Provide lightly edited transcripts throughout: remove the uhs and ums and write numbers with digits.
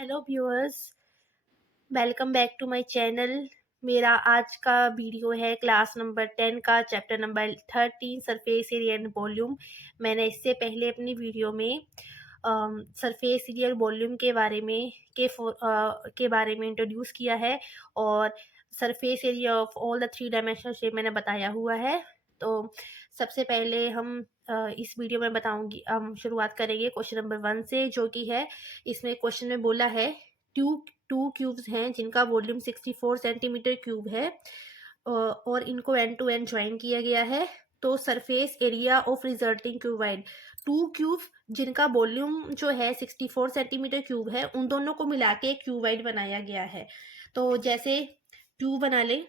Hello viewers, welcome back to my channel. मेरा आज का वीडियो है क्लास नंबर 10 का chapter number 13 surface area and volume. मैंने इससे पहले अपनी वीडियो में सरफेस एरिया और वॉल्यूम के बारे में इंट्रोड्यूस किया है और surface area of all the 3 dimensional shape मैंने बताया हुआ है। तो सबसे पहले इस वीडियो में हम शुरुआत करेंगे क्वेश्चन नंबर 1 से, जो कि है इसमें क्वेश्चन में बोला है टू टू क्यूब्स हैं जिनका वॉल्यूम 64 सेंटीमीटर क्यूब है और इनको एंड टू एंड ज्वाइन किया गया है। तो surface area of resulting cuboid, two cube जिनका वॉल्यूम जो है 64 सेंटीमीटर क्यूब है, उन दोनों को मिला के एक क्यूबाइड बनाया गया है। तो जैसे क्यूब बना ले,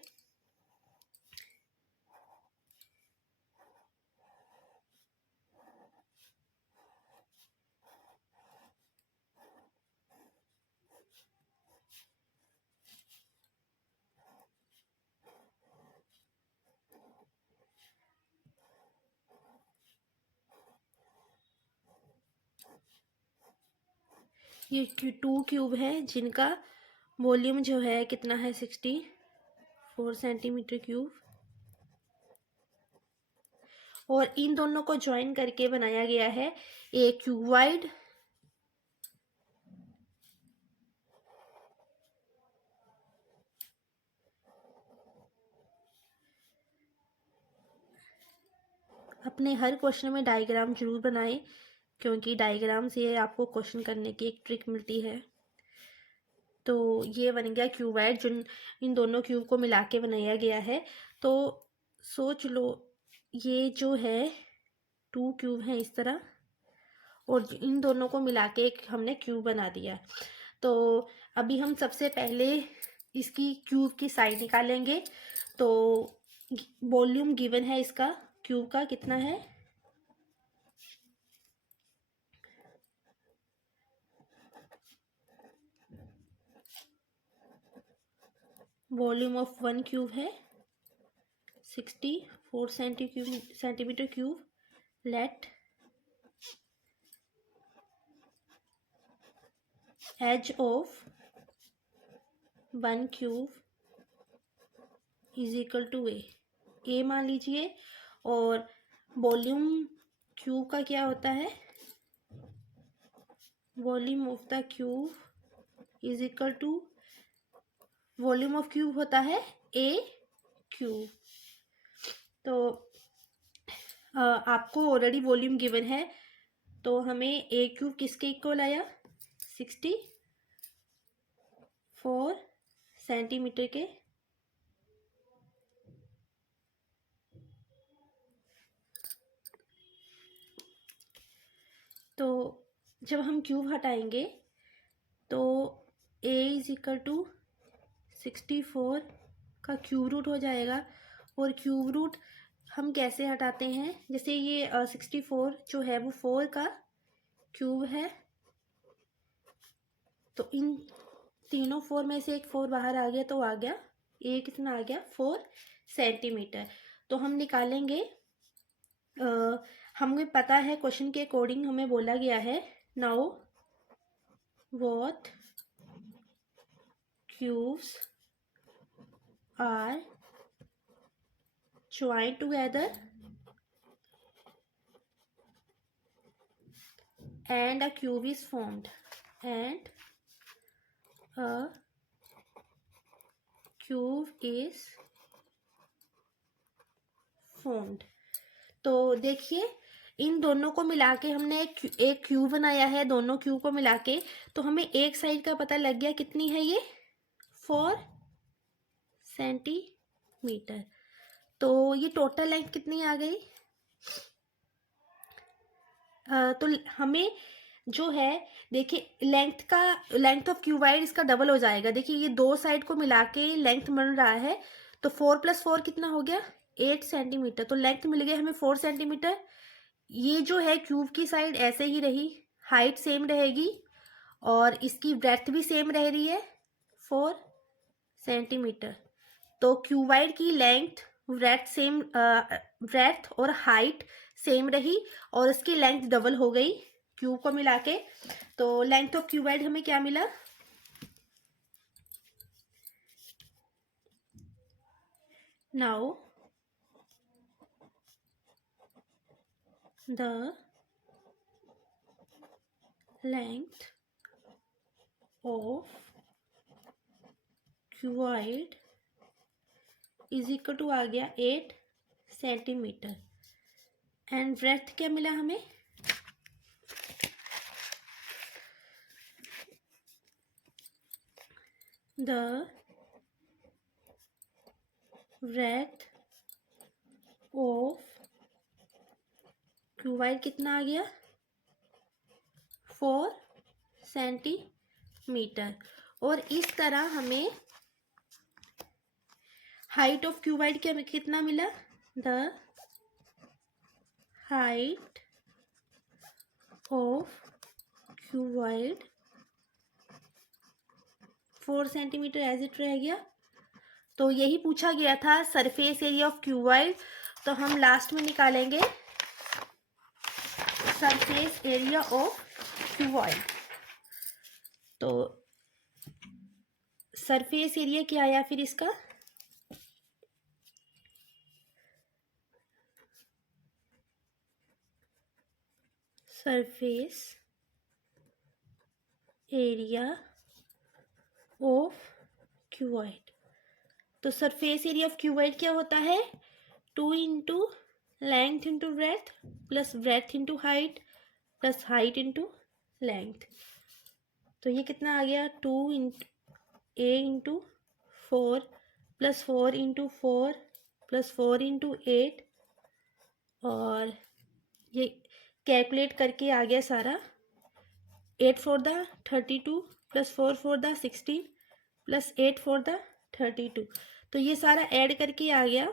ये टू क्यूब है जिनका वॉल्यूम जो है कितना है 64 सेंटीमीटर क्यूब, और इन दोनों को ज्वाइन करके बनाया गया है एक क्यूबाइड। अपने हर क्वेश्चन में डायग्राम जरूर बनाएं, क्योंकि डायग्राम से आपको क्वेश्चन करने की एक ट्रिक मिलती है। तो ये बन गया क्यूबाइड जो इन दोनों क्यूब को मिला के बनाया गया है। तो सोच लो, ये जो है टू क्यूब है इस तरह, और इन दोनों को मिला के एक हमने क्यूब बना दिया। तो अभी हम सबसे पहले इसकी क्यूब की साइड निकालेंगे। तो वॉल्यूम गिवन है इसका क्यूब का कितना है, वॉल्यूम ऑफ वन क्यूब है 64 centimetre cube. Let edge of one cube is equal to a मान लीजिए, और वॉल्यूम क्यूब का क्या होता है, volume of the cube is equal to volume of cube होता है ए क्यूब। तो आपको ऑलरेडी वॉल्यूम गिवन है, तो हमें ए क्यूब किसके इक्वल आया, 64 सेंटीमीटर के। तो जब हम क्यूब हटाएंगे तो a इज इक्वल टू 64 का क्यूब रूट हो जाएगा, और क्यूब रूट हम कैसे हटाते हैं, जैसे ये 64 जो है वो 4 का क्यूब है, तो इन तीनों 4 में से एक 4 बाहर आ गया, तो आ गया ए कितना आ गया 4 सेंटीमीटर। तो हम निकालेंगे, हमें पता है क्वेश्चन के अकॉर्डिंग हमें बोला गया है, now what cubes are joined together and a cube is formed, and a cube is formed। तो देखिए, इन दोनों को मिला के हमने एक क्यूब बनाया है, दोनों क्यूब को मिला के। तो हमें एक साइड का पता लग गया, कितनी है ये 4 सेंटीमीटर। तो ये टोटल लेंथ कितनी आ गई, तो हमें जो है, देखिए लेंथ ऑफ क्यूबाइड इसका डबल हो जाएगा। देखिए ये दो साइड को मिला के लेंथ बन रहा है, तो 4 + 4 कितना हो गया 8 सेंटीमीटर। तो लेंथ मिल गई हमें 4 सेंटीमीटर। ये जो है क्यूब की साइड ऐसे ही रही, हाइट सेम रहेगी और इसकी ब्रेथ भी सेम रह रही है 4 सेंटीमीटर। तो क्यूबाइड की लेंथ, ब्रेथ और हाइट सेम रही, और इसकी लेंथ डबल हो गई क्यूब को मिला के। तो लेंथ ऑफ क्यूबाइड हमें क्या मिला Now the length of cuboid is equal to आ गया 8 सेंटीमीटर एंड ब्रेथ क्या मिला हमें, द ब्रेथ ऑफ क्यूबाइड कितना आ गया 4 सेंटीमीटर। और इस तरह हमें हाइट ऑफ क्यूबाइड क्या कितना मिला, the height of cuboid 4 centimetre as it रह गया। तो यही पूछा गया था सरफेस एरिया ऑफ क्यूबाइड। तो हम लास्ट में निकालेंगे सरफेस एरिया ऑफ क्यूबाइड। तो सरफेस एरिया क्या आया फिर इसका, सरफेस एरिया ऑफ क्यूबाइड। तो सरफेस एरिया ऑफ क्यूबाइड क्या होता है, 2 into length into breadth plus breadth into height plus height into length. तो ये कितना आ गया 2 into a into 4 plus 4 into 4 plus 4 into 8 और ये कैलकुलेट करके आ गया सारा 8 4 the 32 plus 4 4 the 16 plus 8 4 the 32। तो ये सारा ऐड करके आ गया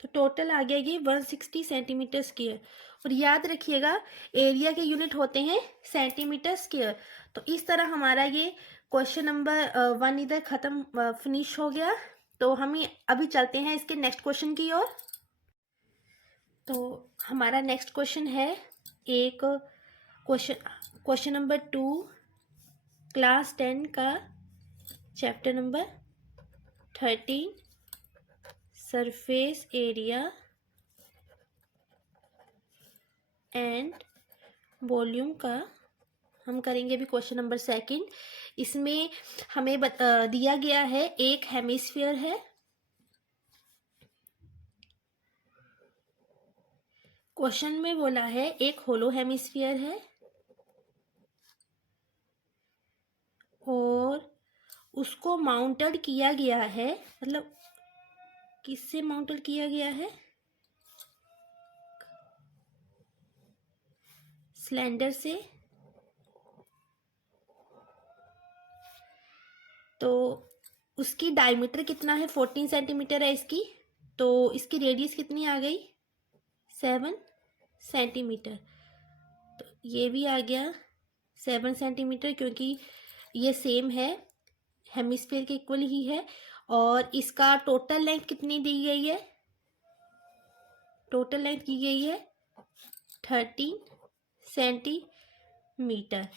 तो टोटल आ गया ये 160 सेंटीमीटर स्क्वायर। और याद रखिएगा एरिया के यूनिट होते हैं सेंटीमीटर स्क्वायर। तो इस तरह हमारा ये क्वेश्चन नंबर 1 इधर ख़त्म फिनिश हो गया। तो हम अभी चलते हैं इसके नेक्स्ट क्वेश्चन की ओर। तो हमारा नेक्स्ट क्वेश्चन है एक क्वेश्चन नंबर 2 क्लास 10 का chapter number 13 surface area and volume का हम करेंगे अभी क्वेश्चन नंबर 2। इसमें हमें दिया गया है एक हेमिस्फीयर है, क्वेश्चन में बोला है एक होलो हेमिस्फीयर है और उसको माउंटेड किया गया है, मतलब किससे माउंटेड किया गया है, सिलेंडर से। तो उसकी डायमीटर कितना है 14 सेंटीमीटर है इसकी। तो इसकी रेडियस कितनी आ गई 7 सेंटीमीटर। तो ये भी आ गया 7 सेंटीमीटर क्योंकि ये सेम है हेमिस्फीयर के इक्वल ही है। और इसका टोटल लेंथ कितनी दी गई है, टोटल लेंथ की गई है 13 सेंटीमीटर।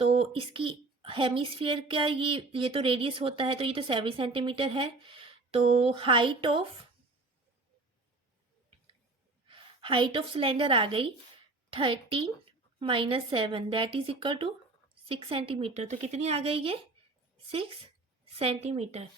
तो इसकी हेमिस्फीयर का ये तो रेडियस होता है तो ये तो 7 सेंटीमीटर है। तो हाइट ऑफ सिलेंडर आ गई 13 minus 7 that is equal to 6 centimetre. तो कितनी आ गई ये 6 सेंटीमीटर।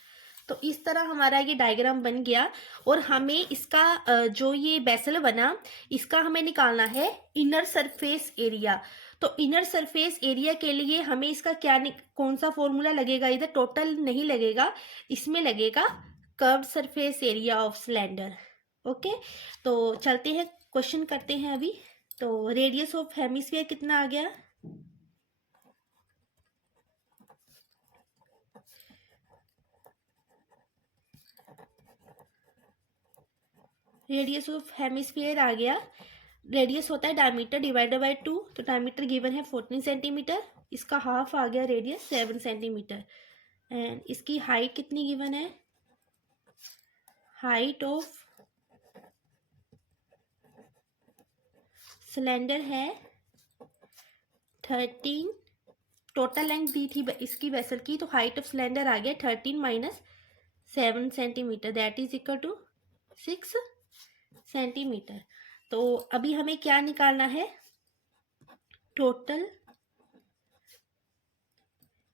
तो इस तरह हमारा ये डायग्राम बन गया। और हमें इसका जो ये बेसल बना इसका हमें निकालना है इनर सरफेस एरिया। तो इनर सरफेस एरिया के लिए हमें इसका कौन सा फॉर्मूला लगेगा, इधर टोटल नहीं लगेगा, इसमें लगेगा curved surface area of cylinder. Okay, तो चलते हैं क्वेश्चन करते हैं अभी। तो रेडियस ऑफ हेमिस्फीयर कितना आ गया, रेडियस ऑफ हेमिस्फीयर आ गया, रेडियस होता है डायमीटर डिवाइडेड बाय 2। तो डायमीटर गिवन है 14 सेंटीमीटर, इसका हाफ आ गया रेडियस 7 सेंटीमीटर। एंड इसकी हाइट कितनी गिवन है, हाइट ऑफ सिलेंडर है 13 टोटल लेंथ दी थी इसकी वेसल की, तो हाइट ऑफ सिलेंडर आ गया 13 minus 7 centimetre, that is equal to 6 centimetre. तो अभी हमें क्या निकालना है, total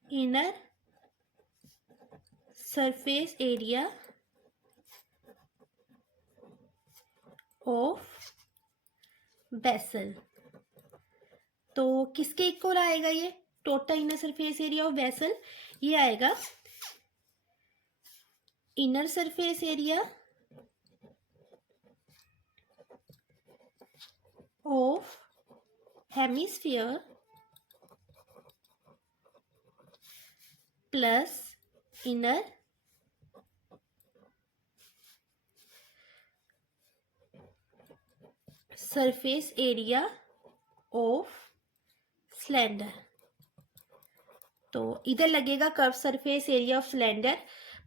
inner surface area of vessel. तो किसके इक्वल आएगा ये total inner surface area of vessel, ये आएगा inner surface area of hemisphere plus inner surface area of cylinder. तो इधर लगेगा curve surface area of cylinder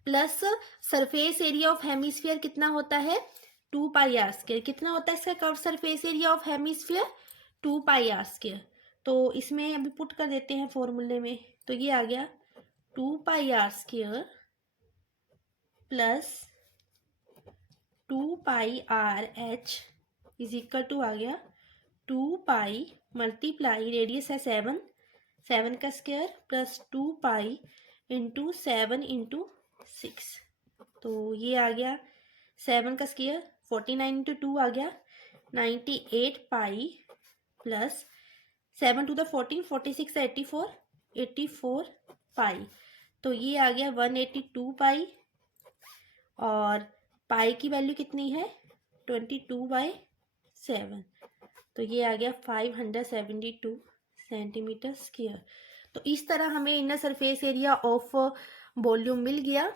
plus surface area of hemisphere कितना होता है 2 पाई आर स्क्वायर। कितना होता है इसका curve surface area of hemisphere 2 pi r square. तो इसमें अभी पुट कर देते हैं फॉर्मूले में, तो ये आ गया 2 pi r square plus 2 pi r h is equal to आ गया 2 पाई मल्टीप्लाई रेडियस है 7 का square plus 2 pi into 7 into 6। तो ये आ गया 7 का स्क्वायर 49 इंटू 2 आ गया 98 पाई प्लस 7 टू द 14 46 84 पाई। तो ये आ गया 182 पाई और पाई की वैल्यू कितनी है 22/7। तो ये आ गया 572 सेंटीमीटर स्क्वायर। तो इस तरह हमें inner surface area of volume मिल गया,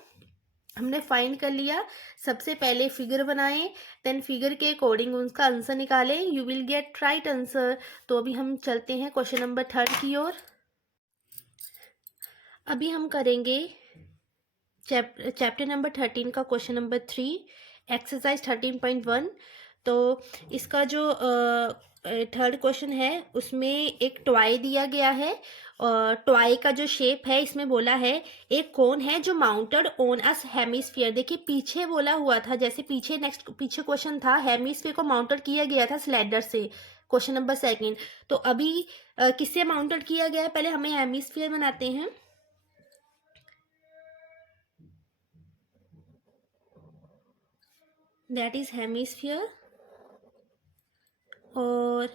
हमने फाइंड कर लिया। सबसे पहले फिगर बनाएं, देन फिगर के अकॉर्डिंग उसका आंसर निकालें, you will get right answer. तो अभी हम चलते हैं क्वेश्चन नंबर 3 की ओर। अभी हम करेंगे चैप्टर नंबर 13 का क्वेश्चन नंबर 3, एक्सरसाइज 13.1। तो इसका जो थर्ड क्वेश्चन है उसमें एक टॉय दिया गया है और टॉय का जो शेप है इसमें बोला है एक कोन है जो माउंटेड ऑन अस हेमिस्फीयर। देखिए पीछे बोला हुआ था, जैसे पीछे क्वेश्चन था हेमिस्फीयर को माउंटेड किया गया था सिलेंडर से, क्वेश्चन नंबर 2। तो अभी किससे माउंटेड किया गया है, पहले हमें हेमिस्फीयर बनाते हैं। दैट इज हेमिस्फीयर, और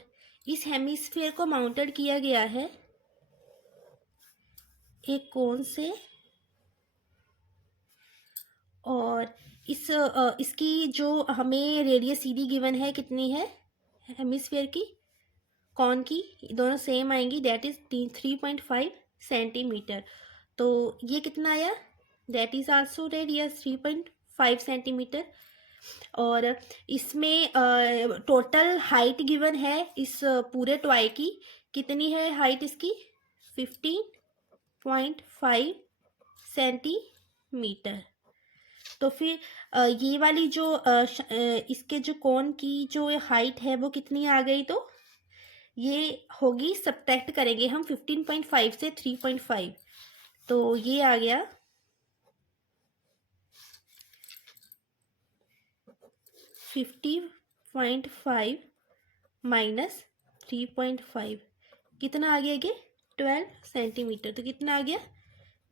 इस हेमिस्फीयर को माउंटेड किया गया है एक कोन से, और इसकी जो हमें रेडियस सीधी गिवन है कितनी है हेमिस्फीयर की, कॉन की दोनों सेम आएंगी, दैट इज 3.5 सेंटीमीटर। तो ये कितना आया, that is also radius 3.5 centimetre. और इसमें टोटल हाइट गिवन है इस पूरे टॉय की, कितनी है हाइट इसकी 15.5 सेंटीमीटर। तो फिर ये वाली जो इसके जो कोन की जो हाइट है वो कितनी आ गई, तो ये होगी, सब्ट्रैक्ट करेंगे हम 15.5 से 3.5, तो ये आ गया 50.5 माइनस 3.5, कितना आ गया ये 12 सेंटीमीटर। तो कितना आ गया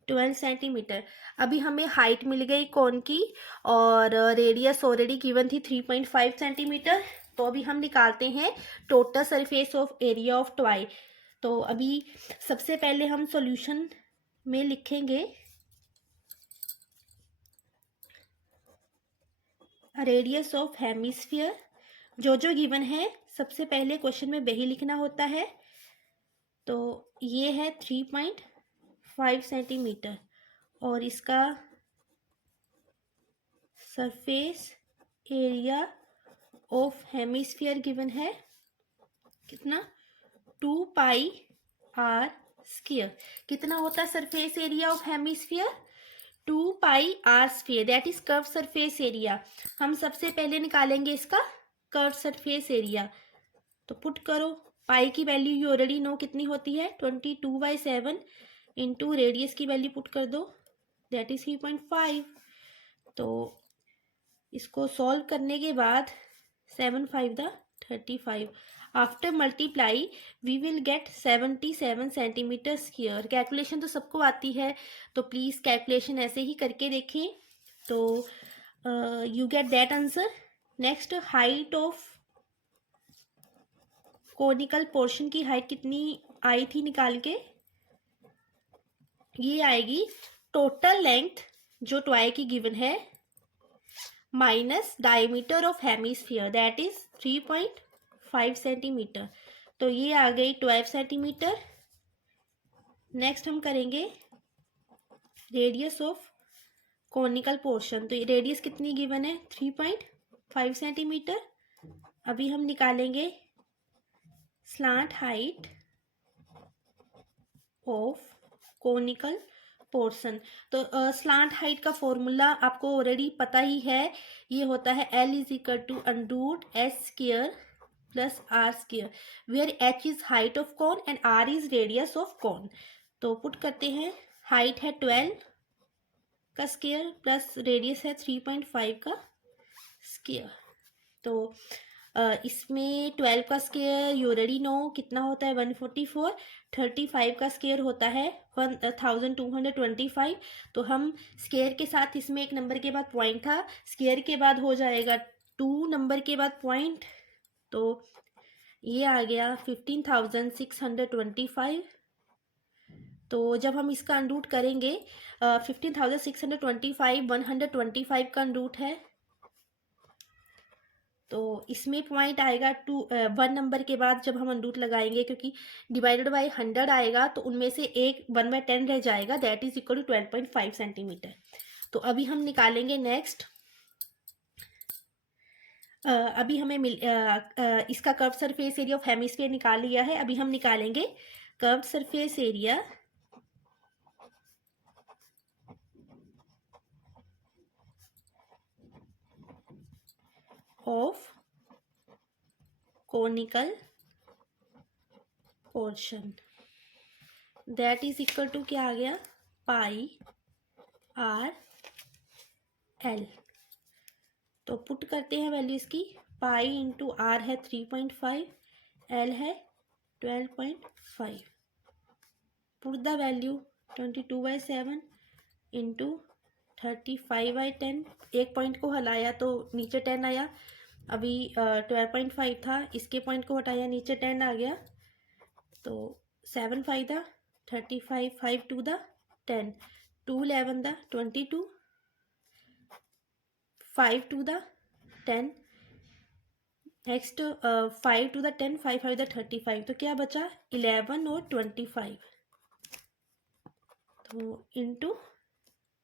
12 सेंटीमीटर। अभी हमें हाइट मिल गई कोन की और रेडियस ऑलरेडी गिवन थी 3.5 सेंटीमीटर। तो अभी हम निकालते हैं total surface of area of toy. तो अभी सबसे पहले हम सॉल्यूशन में लिखेंगे रेडियस ऑफ हेमिस्फीयर, जो गिवन है सबसे पहले क्वेश्चन में वही लिखना होता है। तो ये है 3.5 सेंटीमीटर और इसका surface area of hemisphere given है कितना 2 पाई आर स्क्वायर। कितना होता है surface area of hemisphere 2 pi r square, that is curve surface area. हम सबसे पहले निकालेंगे इसका कर्व सरफेस एरिया। तो पुट करो, पाई की वैल्यू यू ऑलरेडी नो कितनी होती है 22/7 इंटू रेडियस की वैल्यू पुट कर दो, दैट इज 3.5। तो इसको सॉल्व करने के बाद 7×5 = 35। After multiply we will get 77 centimetre square. Calculation तो सबको आती है, तो प्लीज़ कैलकुलेशन ऐसे ही करके देखें, तो you get that answer. Next, height of conical portion की हाइट कितनी आई थी निकाल के, ये आएगी टोटल लेंथ जो टॉय की गिवन है minus diameter of hemisphere, that is 3.5 centimetre. तो ये आ गई 12 सेंटीमीटर। नेक्स्ट हम करेंगे रेडियस ऑफ कोनिकल पोर्शन। तो रेडियस कितनी गिवन है 3.5 सेंटीमीटर। अभी हम निकालेंगे slant height of conical portion. तो स्लांट हाइट का फॉर्मूला आपको ऑलरेडी पता ही है, ये होता है L = √S² plus R², where H is height of cone and R is radius of cone. तो पुट करते हैं, हाइट है 12 का स्क्वायर प्लस रेडियस है 3.5 का स्क्वायर। तो इसमें 12 का स्क्वायर यू ऑलरेडी नो कितना होता है 144, 35 का स्क्वायर होता है 1225। तो हम स्क्वायर के साथ इसमें एक नंबर के बाद पॉइंट था, स्क्वायर के बाद हो जाएगा 2 नंबर के बाद पॉइंट, तो ये आ गया 15,625। तो जब हम इसका अनरूट करेंगे 15,625 125 का अनरूट है, तो इसमें पॉइंट आएगा 1 नंबर के बाद जब हम अनरूट लगाएंगे, क्योंकि डिवाइडेड बाय 100 आएगा तो उनमें से एक 1/10 रह जाएगा, that is equal to 12.5 centimetre. तो अभी हम निकालेंगे नेक्स्ट। अभी हमें इसका curve surface area of hemisphere निकाल लिया है। अभी हम निकालेंगे curve surface area of conical portion, that is equal to क्या आ गया πr/l। तो पुट करते हैं वैल्यू इसकी, पाई इंटू आर है 3.5, एल है 12.5। Put the value 22/7 into 35/10। एक पॉइंट को हलाया तो नीचे 10 आया, अभी 12.5 था, इसके पॉइंट को हटाया नीचे 10 आ गया, तो 7×5 = 35, 5×2 = 10, 2×11 = 22, 5×2 = 10, नेक्स्ट 5×2 = 10, 5×5 = 35। तो क्या बचा 11 और 25, तो into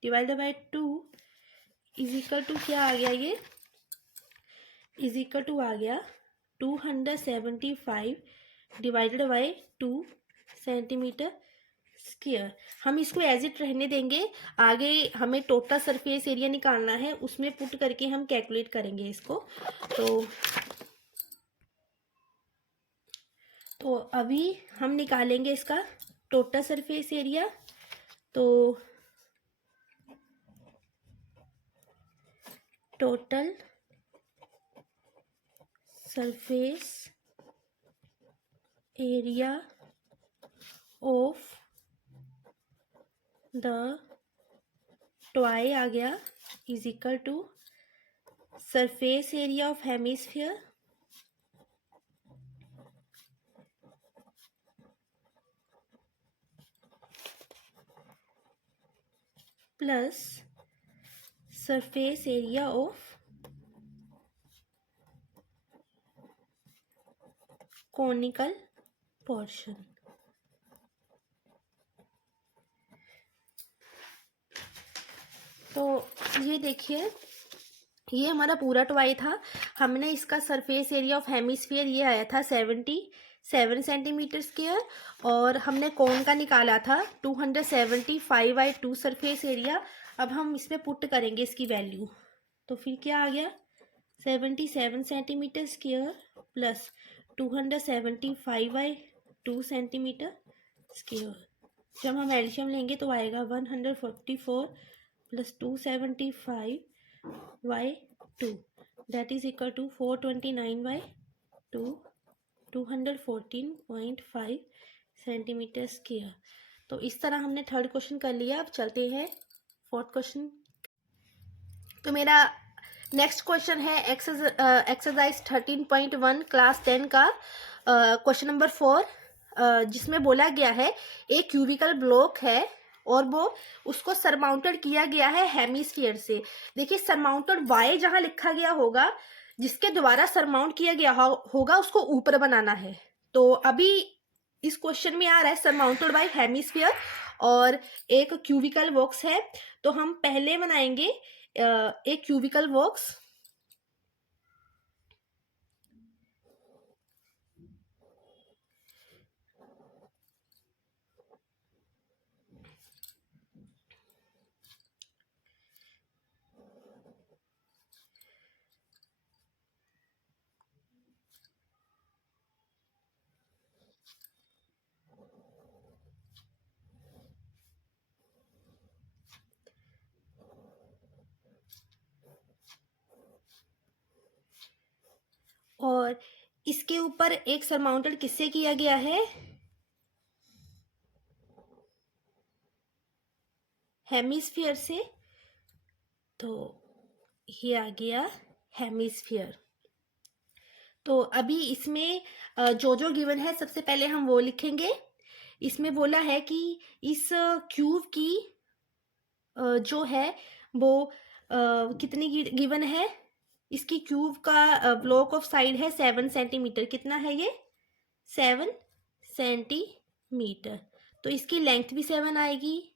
divided by 2 is equal to क्या आ गया, ये इज इक्वल टू आ गया 275 डिवाइडेड बाय 2 सेंटीमीटर स्क्वायर। हम इसको एज इट रहने देंगे, आगे हमें टोटल सरफेस एरिया निकालना है, उसमें पुट करके हम कैलकुलेट करेंगे इसको। तो अभी हम निकालेंगे इसका टोटल सरफेस एरिया। तो total surface area of the toy आ गया is equal to surface area of hemisphere plus surface area of conical portion. तो ये देखिए, ये हमारा पूरा टॉय था, हमने इसका सरफेस एरिया ऑफ हेमिस्फीयर ये आया था 77 सेंटीमीटर स्क्वायर, और हमने कोन का निकाला था 275/2 सरफेस एरिया। अब हम इसमें पुट करेंगे इसकी वैल्यू, तो फिर क्या आ गया 77 centimetre square plus 275/2 centimetre square. जब हम एल्शियम लेंगे तो आएगा 144 + 275/2, that is equal to 429/2, 214.5 centimetre square. तो इस तरह हमने थर्ड क्वेश्चन कर लिया। अब चलते हैं फोर्थ क्वेश्चन। तो मेरा नेक्स्ट क्वेश्चन है एक्सरसाइज 13.1 क्लास 10 का क्वेश्चन नंबर 4, जिसमें बोला गया है एक क्यूबिकल ब्लॉक है और वो उसको सरमाउंटेड किया गया है हेमिस्फीयर से। देखिए सरमाउंटेड वाई जहां लिखा गया होगा, जिसके द्वारा सरमाउंट किया गया होगा उसको ऊपर बनाना है। तो अभी इस क्वेश्चन में आ रहा है सरमाउंटेड बाय हेमिस्फीयर और एक क्यूबिकल बॉक्स है। तो हम पहले बनाएंगे एक क्यूबिकल बॉक्स। और इसके ऊपर एक सरमाउंटेड किससे किया गया है? हेमिस्फीयर से। तो ये आ गया हेमिस्फीयर। तो अभी इसमें जो जो गिवन है सबसे पहले हम वो लिखेंगे। इसमें बोला है कि इस क्यूब की जो है वो कितनी गिवन है? इसकी क्यूब का ब्लॉक ऑफ साइड है 7 सेंटीमीटर। कितना है ये? 7 सेंटीमीटर। तो इसकी लेंथ भी 7 आएगी,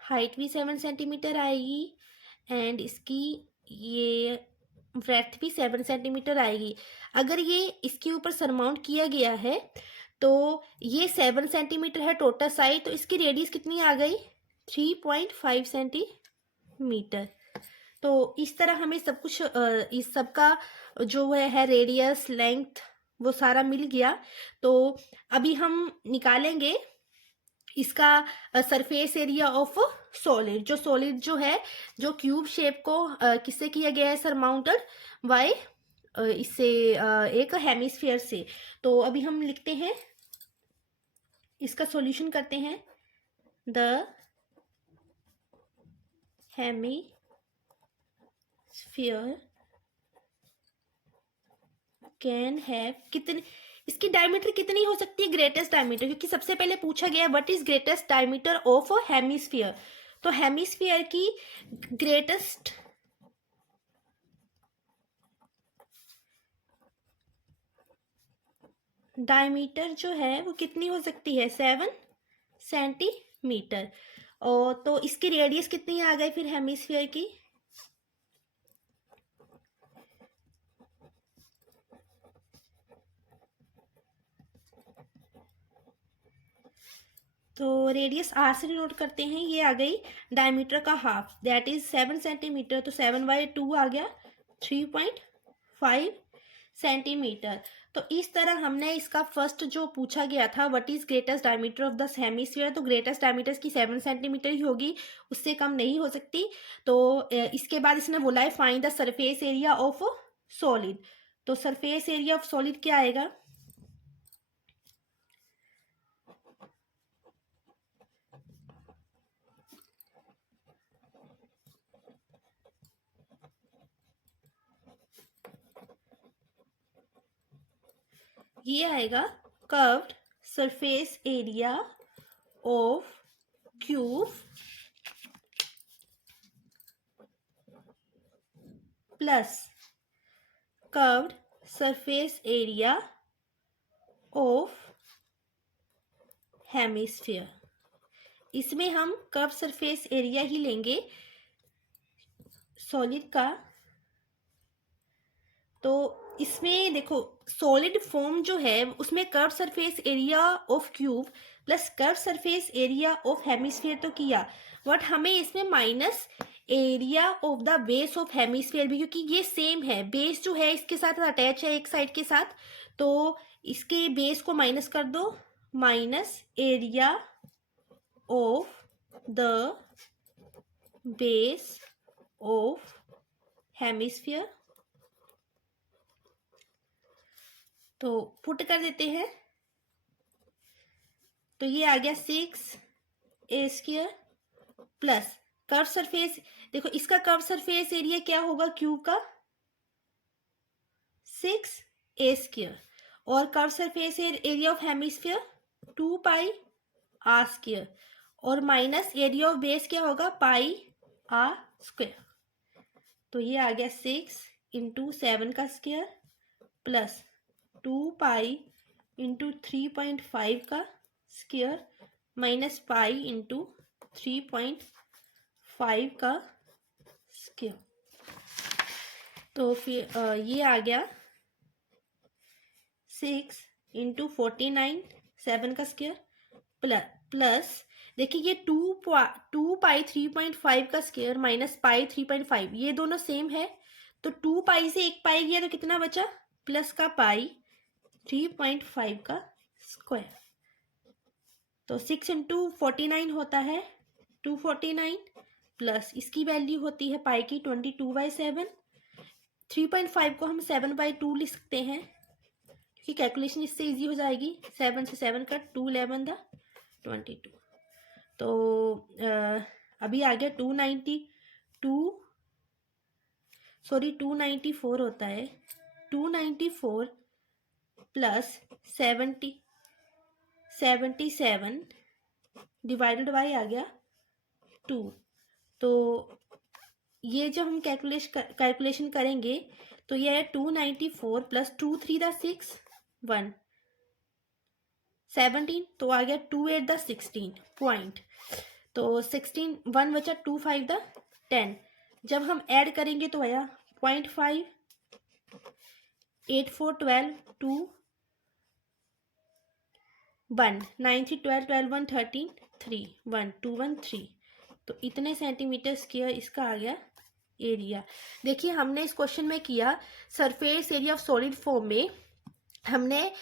हाइट भी 7 सेंटीमीटर आएगी एंड इसकी ये ब्रेथ भी 7 सेंटीमीटर आएगी। अगर ये इसके ऊपर सरमाउंट किया गया है तो ये 7 सेंटीमीटर है टोटल साइज, तो इसकी रेडियस कितनी आ गई? 3.5 सेंटीमीटर। तो इस तरह हमें सब कुछ इस सब का जो है रेडियस लेंथ वो सारा मिल गया। तो अभी हम निकालेंगे इसका सरफेस एरिया ऑफ सॉलिड। जो सॉलिड जो है, जो क्यूब शेप को किससे किया गया है सरमाउंटेड बाय इससे एक हेमिस्फीयर से। तो अभी हम लिखते हैं, इसका सॉल्यूशन करते हैं। द हेमिस्फीयर कैन हैव कितने, इसकी डायमीटर कितनी हो सकती है? ग्रेटेस्ट डायमीटर, क्योंकि सबसे पहले पूछा गया है what is greatest diameter of hemisphere. तो हेमिस्फीयर की ग्रेटेस्ट डायमीटर जो है वो कितनी हो सकती है? 7 सेंटीमीटर। और तो इसकी रेडियस कितनी आ गई फिर हेमिस्फीयर की? तो रेडियस आर से नोट करते हैं, ये आ गई डायमीटर का हाफ, दैट इज 7 सेंटीमीटर। तो 7/2 आ गया 3.5 सेंटीमीटर। तो इस तरह हमने इसका फर्स्ट जो पूछा गया था what is greatest diameter of the hemisphere, तो ग्रेटेस्ट डायमीटर की 7 सेंटीमीटर ही होगी, उससे कम नहीं हो सकती। तो इसके बाद इसने बोला है find the surface area of solid. तो सरफेस एरिया ऑफ सॉलिड क्या आएगा? ये आएगा curved surface area of cube plus curved surface area of hemisphere. इसमें हम कर्व सरफेस एरिया ही लेंगे सॉलिड का। तो इसमें देखो सॉलिड फॉर्म जो है उसमें curve surface area of cube plus curve surface area of hemisphere तो किया, बट हमें इसमें minus area of the base of hemisphere भी, क्योंकि ये सेम है, बेस जो है इसके साथ अटैच है एक साइड के साथ, तो इसके बेस को माइनस कर दो, minus area of the base of hemisphere. तो पुट कर देते हैं, तो ये आ गया 6a² प्लस कर्व सरफेस, देखो इसका कर्व सरफेस एरिया क्या होगा क्यूब का, 6a², और curve surface area of hemisphere 2πr², और माइनस एरिया ऑफ बेस क्या होगा, πr²। तो ये आ गया 6 × 7 का स्क्वायर प्लस 2π × 3.5 का स्क्वायर माइनस पाई × 3.5 का स्क्वायर। तो फिर ये आ गया 6 × 49, 7 का स्क्वायर प्लस देखिए ये 2π 3.5 का स्क्वायर माइनस पाई 3.5, ये दोनों सेम है, तो 2π से एक पाई गया तो कितना बचा, प्लस का पाई 3.5 का स्क्वायर। तो 6 × 49 होता है 249 प्लस इसकी वैल्यू होती है पाई की 22/7। 3.5 को हम 7/2 लिख सकते हैं क्योंकि कैलकुलेशन इससे इजी हो जाएगी, 7 से 7 कट, 2 11 दा 22। तो अभी आ गया 294 होता है, 294 प्लस 77 डिवाइडेड बाई आ गया 2। तो ये जब हम कैलकुलेशन करेंगे तो ये है 294 प्लस 2 3 दा 6 1 17, तो आ गया 2 8 दा 16 पॉइंट, तो 16 1 बचा 2 5 दा 10, जब हम ऐड करेंगे तो आया 0.5 8 4 12 2 1 9 3 12 12 1 13 3 1 2 1 3, तो इतने सेंटीमीटर स्क्वायर इसका आ गया एरिया। देखिए हमने इस क्वेश्चन में किया surface area of solid form में, हमने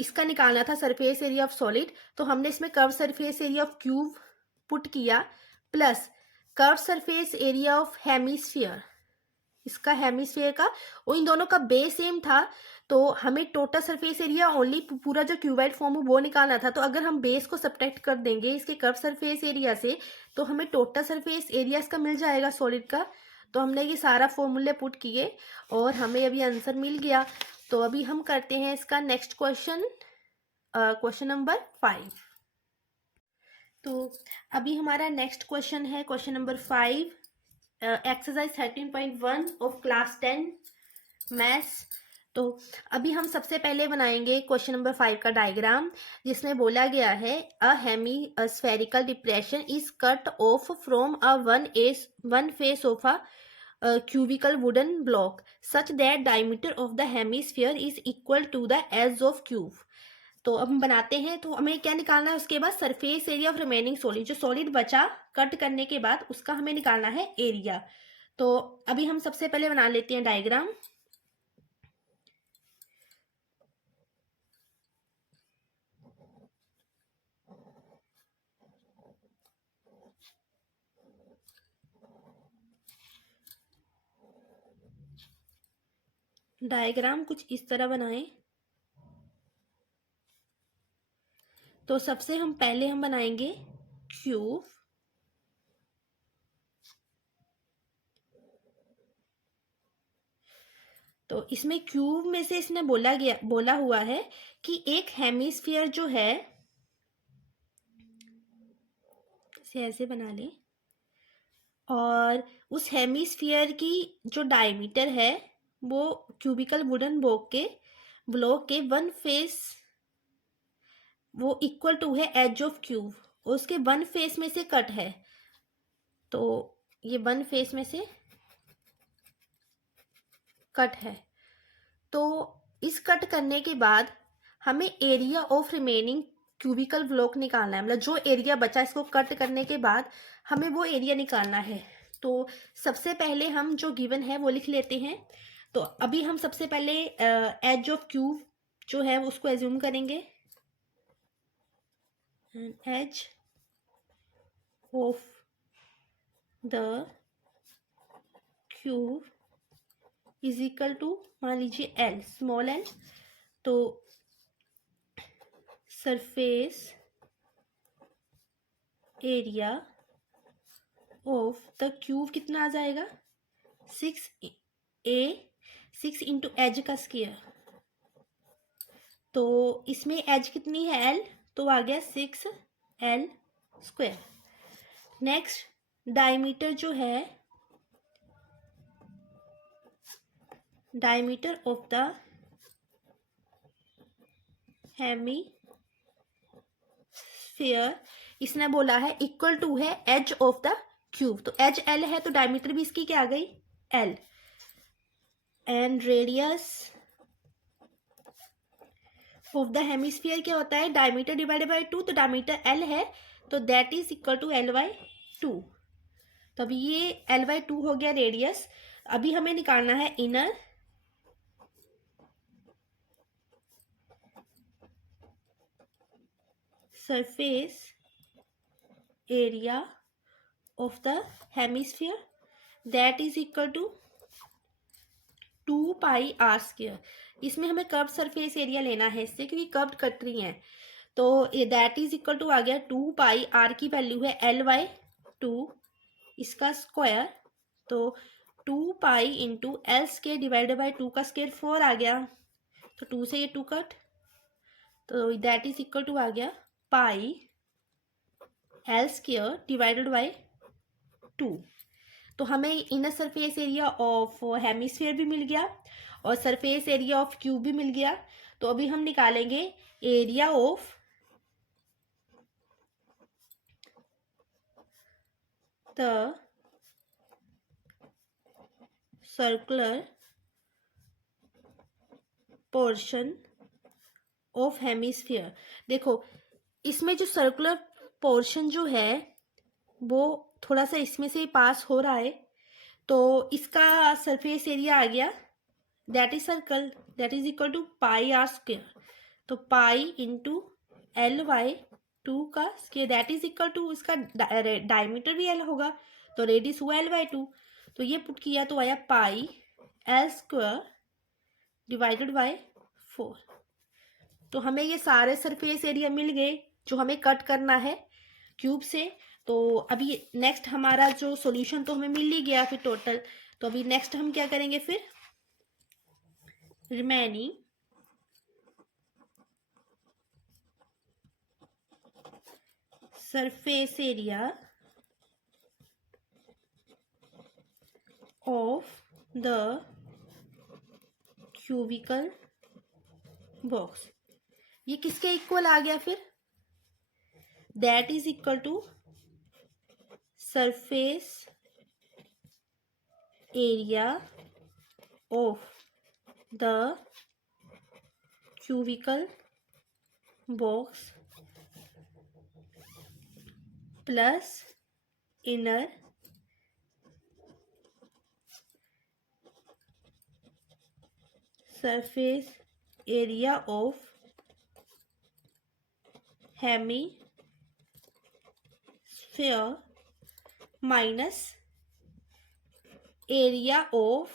इसका निकालना था सरफेस एरिया ऑफ सॉलिड, तो हमने इसमें curve surface area of cube put किया plus curve surface area of hemisphere, इसका हेमिस्फीयर का, और इन दोनों का बेस सेम था, तो हमें टोटल सरफेस एरिया ओनली पूरा जो क्यूबाइड फॉर्म है वो निकालना था। तो अगर हम बेस को सब्ट्रैक्ट कर देंगे इसके कर्व सरफेस एरिया से तो हमें टोटल सरफेस एरिया इसका मिल जाएगा सॉलिड का। तो हमने ये सारा फॉर्मूले पुट किए और हमें अभी आंसर मिल गया। तो अभी हम करते हैं इसका नेक्स्ट क्वेश्चन, क्वेश्चन नंबर 5। तो अभी हमारा नेक्स्ट क्वेश्चन है question number 5, exercise 13.1 of class 10 maths. तो अभी हम सबसे पहले बनाएंगे क्वेश्चन नंबर 5 का डायग्राम, जिसमें बोला गया है a hemispherical depression is cut off from a one face of a cubical wooden block such that diameter of the hemisphere is equal to the edge of cube। तो अब हम बनाते हैं, तो हमें क्या निकालना है उसके बाद, surface area of remaining solid, जो सॉलिड बचा कट करने के बाद उसका हमें निकालना है एरिया। तो अभी हम सबसे पहले बना लेते हैं डायग्राम। डायग्राम कुछ इस तरह बनाएं। तो सबसे हम पहले हम बनाएंगे क्यूब, तो इसमें क्यूब में से इसने बोला हुआ है कि एक हेमिस्फीयर जो है, इसे ऐसे बना ले, और उस हेमिस्फीयर की जो डायमीटर है वो क्यूबिकल वुडन ब्लॉक के वन फेस वो इक्वल टू है एज ऑफ क्यूब, और उसके वन फेस में से कट है। तो ये वन फेस में से कट है, तो इस कट करने के बाद हमें area of remaining cubical block निकालना है, मतलब जो एरिया बचा इसको कट करने के बाद हमें वो एरिया निकालना है। तो सबसे पहले हम जो गिवन है वो लिख लेते हैं। तो अभी हम सबसे पहले एज ऑफ क्यूब जो है उसको एज्यूम करेंगे। Edge of the cube is equal to, मान लीजिए एल, स्मॉल एल। तो surface area of the cube कितना आ जाएगा, 6a, 6 इंटू एज का स्क्वायर। तो इसमें एज कितनी है, एल, तो आ गया 6l स्क्वायर। नेक्स्ट डायमीटर जो है, डायमीटर ऑफ द हेमीस्फीयर, इसने बोला है इक्वल टू है एज ऑफ द क्यूब। तो एज एल है तो डायमीटर भी इसकी क्या आ गई, L. And radius of the hemisphere क्या होता है, डायमीटर डिवाइडेड बाय 2। तो डायमीटर एल है तो that is equal to l/2। तो अभी ये l/2 हो गया रेडियस। अभी हमें निकालना है inner surface area of the hemisphere, that is equal to 2πr²। इसमें हमें कर्व सरफेस एरिया लेना है इससे, क्योंकि कर्व कट रही है। तो दैट इज इक्वल टू आ गया 2πr, की वैल्यू है l/2, इसका स्क्वायर। तो 2π into L square divided by 2 का स्क्वायर 4 आ गया। तो 2 से ये 2 कट, तो दैट इज इक्वल टू आ गया पाई एल स्क्वायर डिवाइडेड बाई 2। तो हमें inner surface area of hemisphere भी मिल गया और सरफेस एरिया ऑफ क्यूब भी मिल गया। तो अभी हम निकालेंगे area of the circular portion of hemisphere. देखो इसमें जो सर्कुलर पोर्शन जो है वो थोड़ा सा इसमें से पास हो रहा है, तो इसका सरफेस एरिया आ गया, that is circle, that is equal to πr²। तो पाई इंटू l/2 का square, that is equal to, इसका डायमीटर भी l होगा तो रेडियस हुआ l/2। तो ये पुट किया तो आया पाई l² डिवाइडेड बाय 4। तो हमें ये सारे सरफेस एरिया मिल गए जो हमें कट करना है क्यूब से। तो अभी नेक्स्ट हमारा जो सॉल्यूशन तो हमें मिल ही गया फिर टोटल। तो अभी नेक्स्ट हम क्या करेंगे, फिर remaining surface area of the cubical box, ये किसके इक्वल आ गया फिर, that is equal to surface area of the cubical box plus inner surface area of hemisphere minus area of